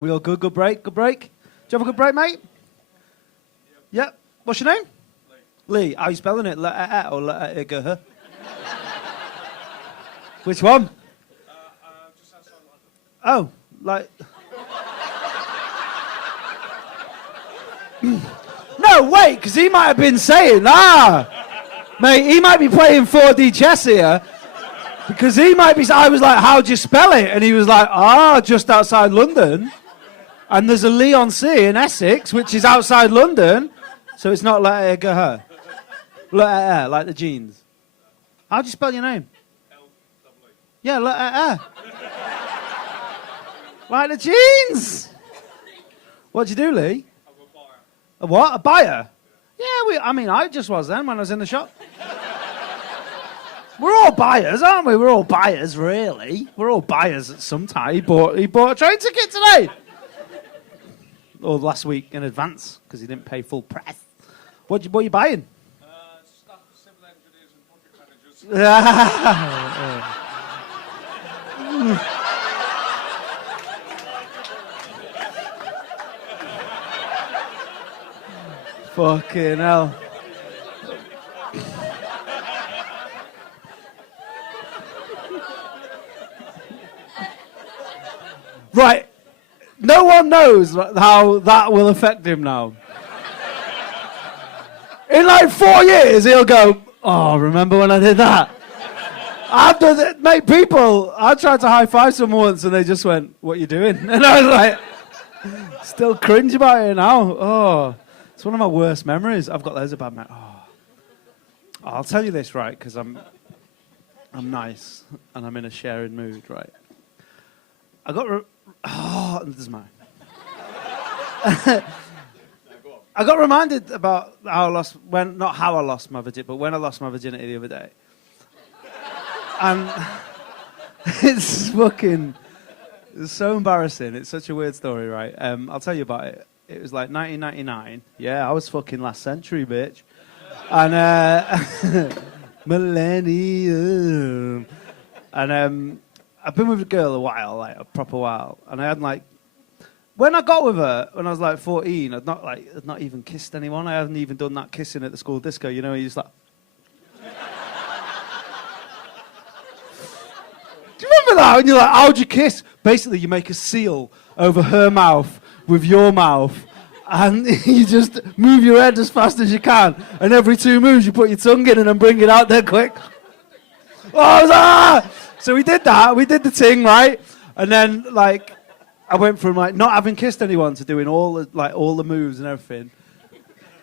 We all good? Good break? Good break? Did you have a good break, mate? Yep. What's your name? Lee. How are you spelling it? Letter or letter G? Which one? Just outside London. Oh, like... No, wait, because he might have been saying, mate, he might be playing 4D chess here. Because he might be... I was like, how'd you spell it? And he was like, just outside London. And there's a Leigh-on-Sea in Essex, which is outside London. So it's not letter G. Letter like the jeans. How'd you spell your name? L-E-E. Yeah, letter like the jeans. What'd you do, Lee? I'm a buyer. A what? A buyer? Yeah, I just was then when I was in the shop. We're all buyers, aren't we? We're all buyers, really. We're all buyers at some time. He bought a train ticket today. Or last week in advance, because he didn't pay full price. What are you buying? Stuff for civil engineers and project managers. Fucking hell. Right. No one knows how that will affect him now. In like 4 years, he'll go, remember when I did that? I've done it, mate, I tried to high-five someone once and they just went, what you doing? And I was like, still cringe about it now. It's one of my worst memories. I've got loads of bad memories. I'll tell you this, right, because I'm nice and I'm in a sharing mood, right? I got... this is mine. I got reminded about how I lost... not how I lost my virginity, but when I lost my virginity the other day. And it's so embarrassing. It's such a weird story, right? I'll tell you about it. It was like 1999. Yeah, I was fucking last century, bitch. And millennium. And I've been with a girl a while, like a proper while. And I had like, when I got with her, when I was like 14, I'd not even kissed anyone. I hadn't even done that kissing at the school disco. You know, you just like... Do you remember that? And you're like, how'd you kiss? Basically, you make a seal over her mouth with your mouth. And you just move your head as fast as you can. And every 2 moves, you put your tongue in and then bring it out there quick. So we did that. We did the thing, right? And then, like, I went from, like, not having kissed anyone to doing all the moves and everything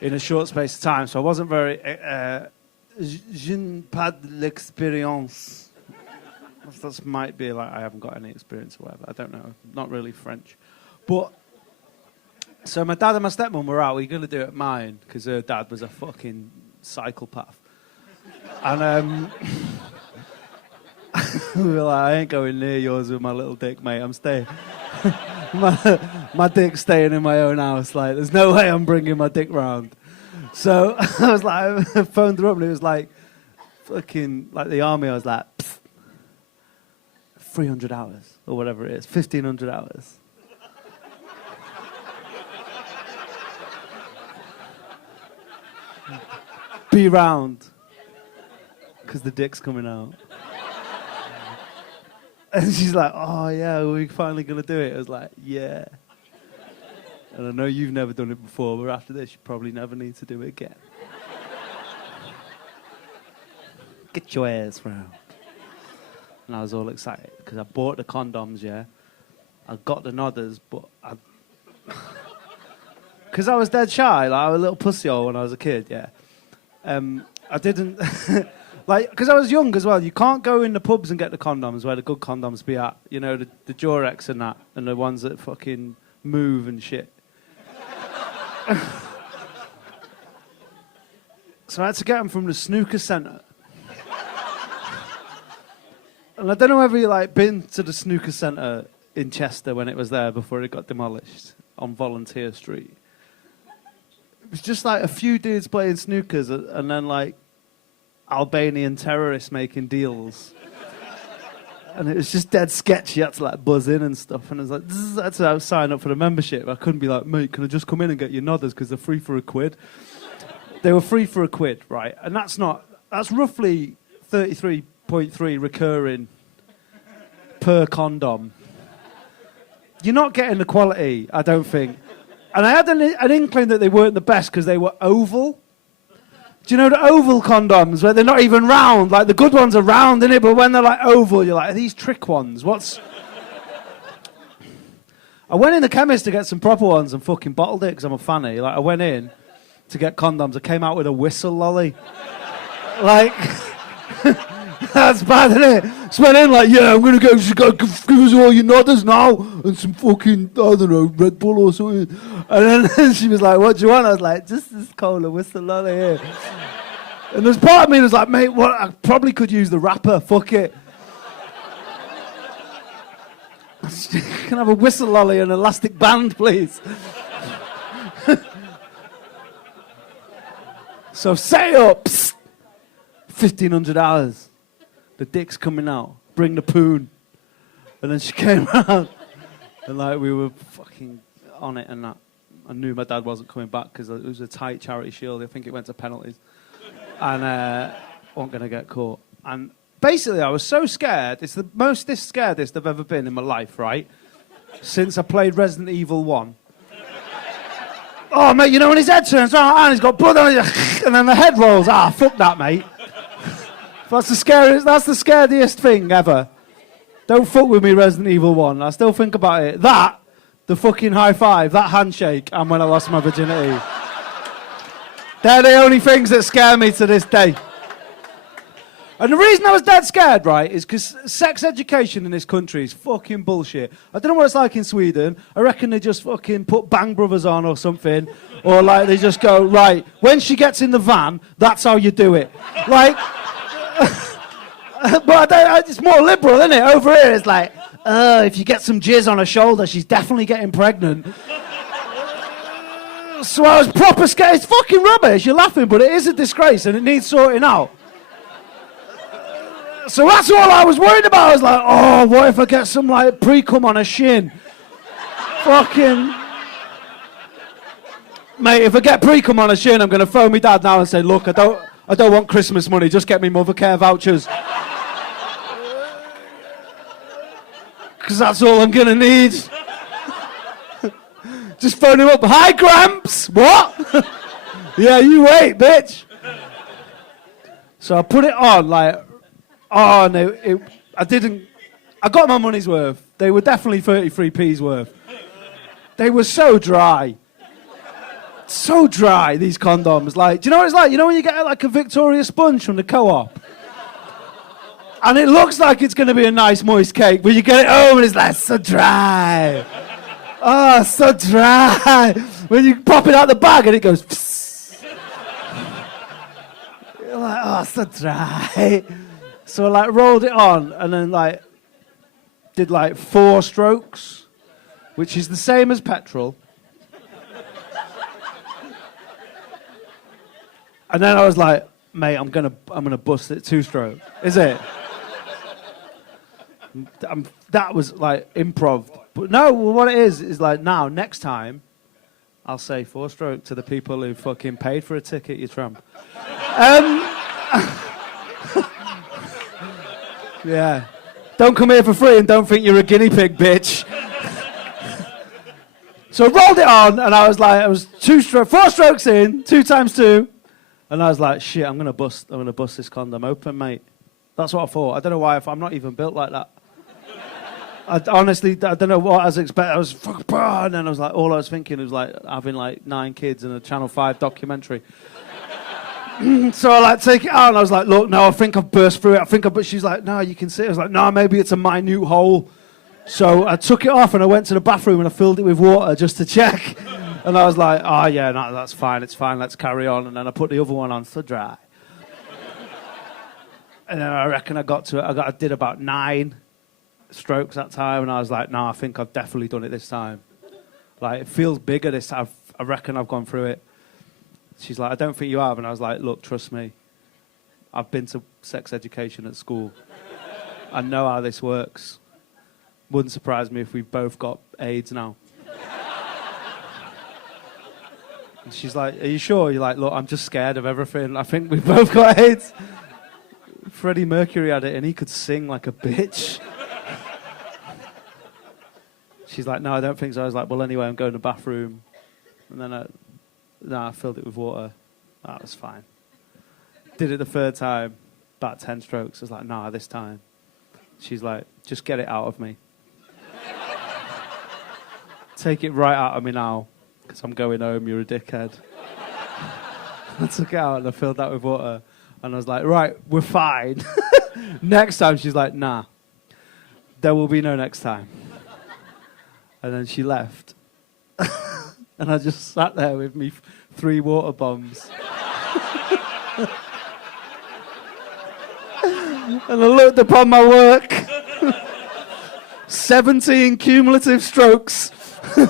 in a short space of time. So I wasn't very... je n'ai pas de l'expérience. That might be like I haven't got any experience or whatever. I don't know. Not really French. But... So my dad and my stepmom were out. We were going to do it at mine because her dad was a fucking psychopath. And we were like, I ain't going near yours with my little dick, mate. I'm staying. my dick's staying in my own house. Like, there's no way I'm bringing my dick round. So I was like, I phoned her up and it was like, fucking, like the army. I was like, 300 hours or whatever it is, 1,500 hours. Be round, because the dick's coming out. And she's like, oh yeah, we're finally going to do it. I was like, yeah. And I know you've never done it before, but after this, you probably never need to do it again. Get your ass round. And I was all excited, because I bought the condoms, yeah. I got the nodders, but because I was dead shy, like I was a little pussy-hole when I was a kid, yeah. I didn't... like, because I was young as well, you can't go in the pubs and get the condoms where the good condoms be at. You know, the Durex and that, and the ones that fucking move and shit. So I had to get them from the snooker centre. And I don't know whether you, like, been to the snooker centre in Chester when it was there before it got demolished on Volunteer Street. It was just like a few dudes playing snookers and then like Albanian terrorists making deals. And it was just dead sketchy. You had to like buzz in and stuff. And I was like, that's how I signed up for the membership. I couldn't be like, mate, can I just come in and get your nodders because they're free for £1? They were free for £1, right? And that's roughly 33.3 recurring per condom. You're not getting the quality, I don't think. And I had an inkling that they weren't the best because they were oval. Do you know the oval condoms where they're not even round? Like the good ones are round, innit? But when they're like oval, you're like, are these trick ones? I went in the chemist to get some proper ones and fucking bottled it because I'm a fanny. Like I went in to get condoms. I came out with a whistle lolly. Like, that's bad, isn't it? Just went in like, yeah, I'm going to go, just go, give us all your nodders now and some fucking, I don't know, Red Bull or something. And then she was like, what do you want? I was like, just this cola whistle lolly here. And there's part of me that was like, mate, what? I probably could use the wrapper, fuck it. Can I have a whistle lolly and an elastic band, please? So set it up. Psst. 1,500 hours. The dick's coming out. Bring the poon. And then she came around. And like we were fucking on it and that. I knew my dad wasn't coming back because it was a tight charity shield. I think it went to penalties. And wasn't going to get caught. And basically I was so scared. It's the most scaredest I've ever been in my life, right? Since I played Resident Evil 1. Oh, mate, you know when his head turns around and he's got blood on it, and then the head rolls. Ah, fuck that, mate. That's the scariest thing ever. Don't fuck with me, Resident Evil 1. I still think about it. That, the fucking high five, that handshake, and when I lost my virginity. They're the only things that scare me to this day. And the reason I was dead scared, right, is because sex education in this country is fucking bullshit. I don't know what it's like in Sweden. I reckon they just fucking put Bang Brothers on or something. Or, like, they just go, right, when she gets in the van, that's how you do it. Like, but it's more liberal, isn't it? Over here, it's like, if you get some jizz on her shoulder, she's definitely getting pregnant. So I was proper scared. It's fucking rubbish. You're laughing, but it is a disgrace and it needs sorting out. So that's all I was worried about. I was like, oh, what if I get some, like, pre-cum on a shin? Fucking... Mate, if I get pre-cum on a shin, I'm going to phone my dad now and say, look, I don't want Christmas money, just get me mother care vouchers. Because that's all I'm going to need. Just phone him up. Hi, Gramps! What? Yeah, you wait, bitch. So I put it on, like... Oh, no, I got my money's worth. They were definitely 33p's worth. They were so dry. So dry, these condoms. Like, do you know what it's like? You know when you get like a Victoria sponge from the co-op? And it looks like it's going to be a nice moist cake, but you get it home and it's like, so dry. Oh, so dry. When you pop it out the bag and it goes, psst. You're like, oh, so dry. So I like rolled it on and then like did like 4 strokes, which is the same as petrol. And then I was like, mate, I'm gonna bust it 2-stroke. Is it? That was like improv. But no, what it is like now, next time, I'll say 4-stroke to the people who fucking paid for a ticket, you tramp. Yeah. Don't come here for free and don't think you're a guinea pig, bitch. So I rolled it on and I was 4 strokes in, 2 times 2. And I was like, shit, I'm gonna bust this condom open, mate. That's what I thought. I don't know why, I'm not even built like that. I don't know what I was expecting. I was fucking, and then I was like, all I was thinking was like having like 9 kids in a Channel 5 documentary. So I like take it out and I was like, look, no, I think I've burst through it. But she's like, no, you can see it. I was like, no, maybe it's a minute hole. So I took it off and I went to the bathroom and I filled it with water just to check. And I was like, oh yeah, no, that's fine, it's fine, let's carry on. And then I put the other one on, so dry. And then I reckon I did about 9 strokes that time and I was like, no, I think I've definitely done it this time. Like, it feels bigger this time. I reckon I've gone through it. She's like, I don't think you have. And I was like, look, trust me. I've been to sex education at school. I know how this works. Wouldn't surprise me if we've both got AIDS now. And she's like, are you sure? You're like, look, I'm just scared of everything. I think we've both got AIDS. Freddie Mercury had it and he could sing like a bitch. She's like, no, I don't think so. I was like, well, anyway, I'm going to the bathroom. And then I filled it with water. That was fine. Did it the third time, about 10 strokes. I was like, nah, this time. She's like, just get it out of me. Take it right out of me now, because I'm going home, you're a dickhead. I took it out and I filled that with water. And I was like, right, we're fine. Next time, she's like, nah, there will be no next time. And then she left. And I just sat there with me 3 water bombs. And I looked upon my work. 17 cumulative strokes. And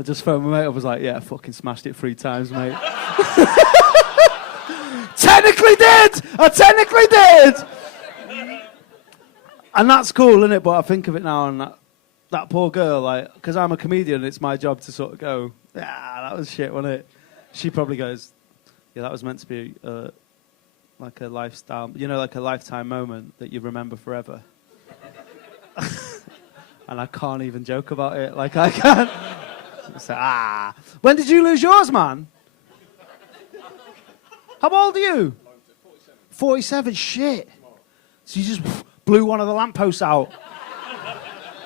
I just phoned my mate. I was like, yeah, I fucking smashed it 3 times, mate. Technically did! I technically did! And that's cool, isn't it? But I think of it now, and that poor girl, like, because I'm a comedian, it's my job to sort of go, yeah, that was shit, wasn't it? She probably goes, yeah, that was meant to be like a lifestyle, you know, like a lifetime moment that you remember forever. And I can't even joke about it. Like, I can't. So, when did you lose yours, man? How old are you? 47. Shit. So you just blew one of the lampposts out.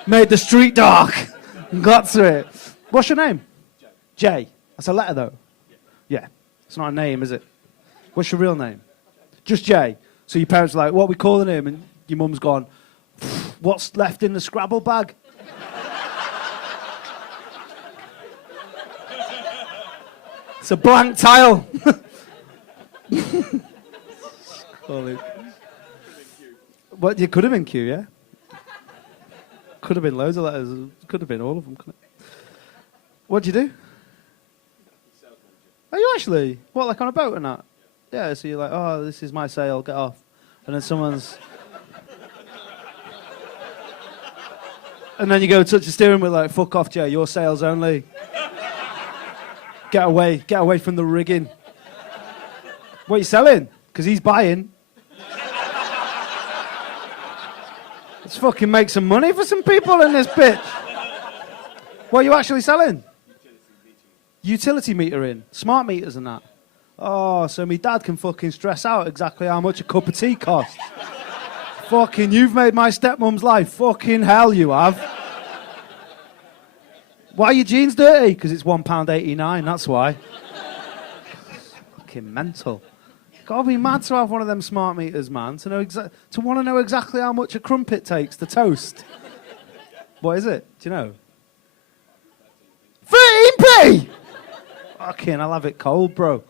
Made the street dark. And got to it. What's your name? Jay. That's a letter, though. Yeah. It's not a name, is it? What's your real name? Just Jay. So your parents are like, what are we calling him? And your mum's gone, what's left in the Scrabble bag? It's a blank tile. What, you could have been Q, yeah? Could have been loads of letters. Could have been all of them, couldn't it? What'd you do? Are you actually? What, like on a boat and that? Yeah, so you're like, oh, this is my sale, get off. And then someone's... And then you go touch the steering wheel like, fuck off, Jay, your sales only. Get away from the rigging. What are you selling? Because he's buying. Let's fucking make some money for some people in this bitch. What are you actually selling? Utility metering. Smart meters and that. Oh, so me dad can fucking stress out exactly how much a cup of tea costs. Fucking, you've made my stepmom's life fucking hell, you have. Why are your jeans dirty? Because it's £1.89, that's why. Fucking mental. Gotta be mad to have one of them smart meters, man, to know to want to know exactly how much a crumpet takes to toast. What is it? Do you know? 13p! Fucking, I'll have it cold, bro.